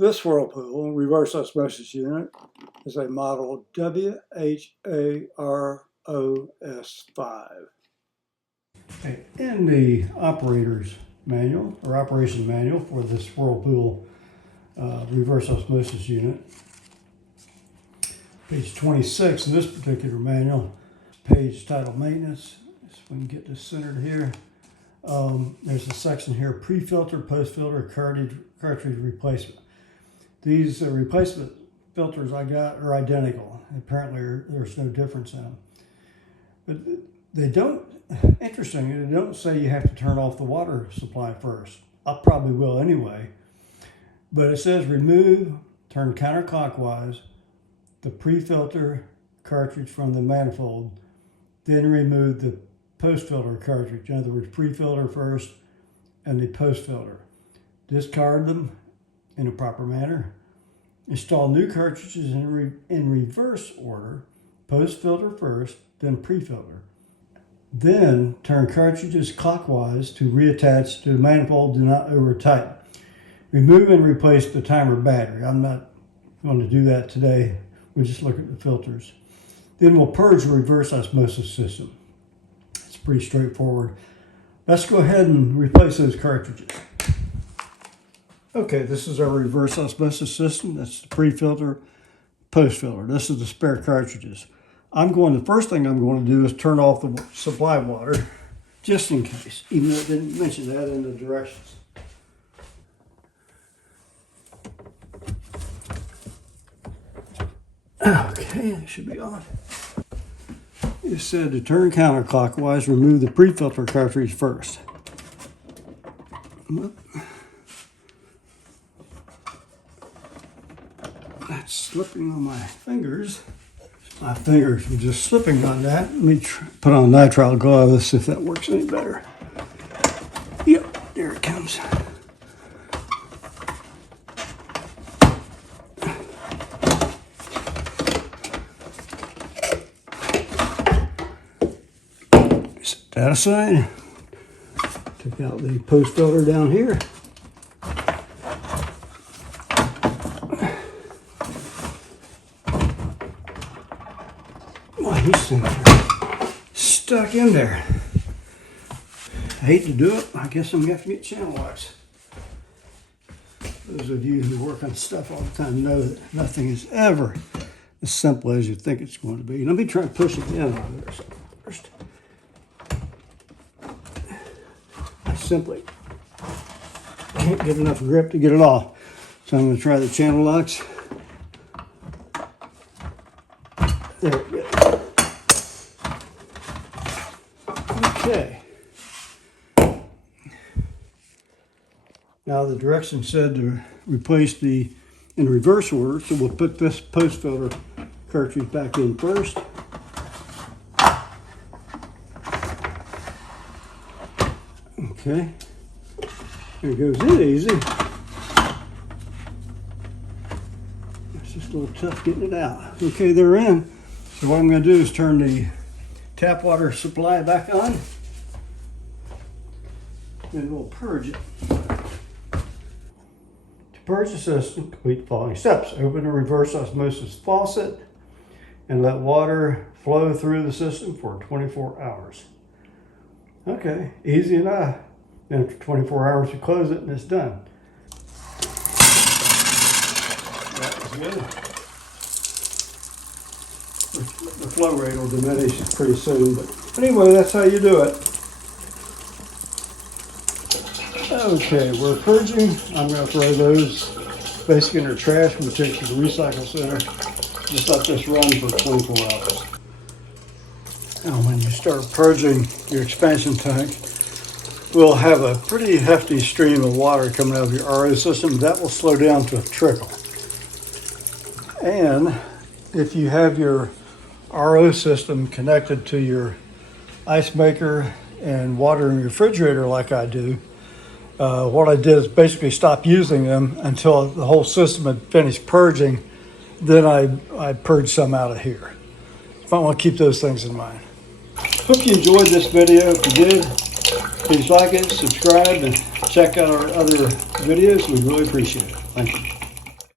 This Whirlpool reverse osmosis unit is a model WHEERF. In the operator's manual or operation manual for this Whirlpool reverse osmosis unit, page 26 in this particular manual, page titled maintenance. So we can get this centered here. There's a section here, pre-filter, post-filter, cartridge replacement. These replacement filters I got are identical. Apparently there's no difference in them. But they don't, interestingly, they don't say you have to turn off the water supply first. I probably will anyway. But it says remove, turn counterclockwise, the pre-filter cartridge from the manifold, then remove the post-filter cartridge. In other words, pre-filter first and the post-filter. Discard them in a proper manner. Install new cartridges in reverse order, post-filter first, then pre-filter. Then turn cartridges clockwise to reattach to the manifold. Do not over-tighten. Remove and replace the timer battery. I'm not going to do that today. We'll just look at the filters. Then we'll purge the reverse osmosis system. It's pretty straightforward. Let's go ahead and replace those cartridges. Okay, this is our reverse osmosis system. That's the pre-filter, post-filter. This is the spare cartridges. The first thing I'm going to do is turn off the supply water, just in case, even though it didn't mention that in the directions. Okay, it should be on. It said to turn counterclockwise, remove the pre-filter cartridge first. That's slipping on my fingers. My fingers are just slipping on that. Let me put on nitrile gloves, see if that works any better. Yep, there it comes. Set that aside. Take out the post filter down here. He's stuck in there. I hate to do it. I guess I'm going to have to get channel locks. Those of you who work on stuff all the time know that nothing is ever as simple as you think it's going to be. Let me try and push it in on there first. I simply can't get enough grip to get it off. So I'm going to try the channel locks. There we go. Okay. Now the direction said to replace in reverse order, so we'll put this post filter cartridge back in first. Okay. There it goes in easy. It's just a little tough getting it out. Okay, they're in. So what I'm going to do is turn the tap water supply back on. Then we'll purge it. To purge the system, complete the following steps. Open the reverse osmosis faucet and let water flow through the system for 24 hours. Okay, easy enough. Then after 24 hours, you close it and it's done. That was good. The flow rate will diminish pretty soon, but anyway, that's how you do it. Okay, we're purging. I'm going to throw those basically in the trash. We'll take it to the recycle center. Just let this run for 24 hours. Now, when you start purging your expansion tank, we'll have a pretty hefty stream of water coming out of your RO system. That will slow down to a trickle. And if you have your RO system connected to your ice maker and water in your refrigerator like I do, what I did is basically stop using them until the whole system had finished purging. Then I purged some out of here. So I want to keep those things in mind. Hope you enjoyed this video. If you did, please like it, subscribe, and check out our other videos. We really appreciate it. Thank you.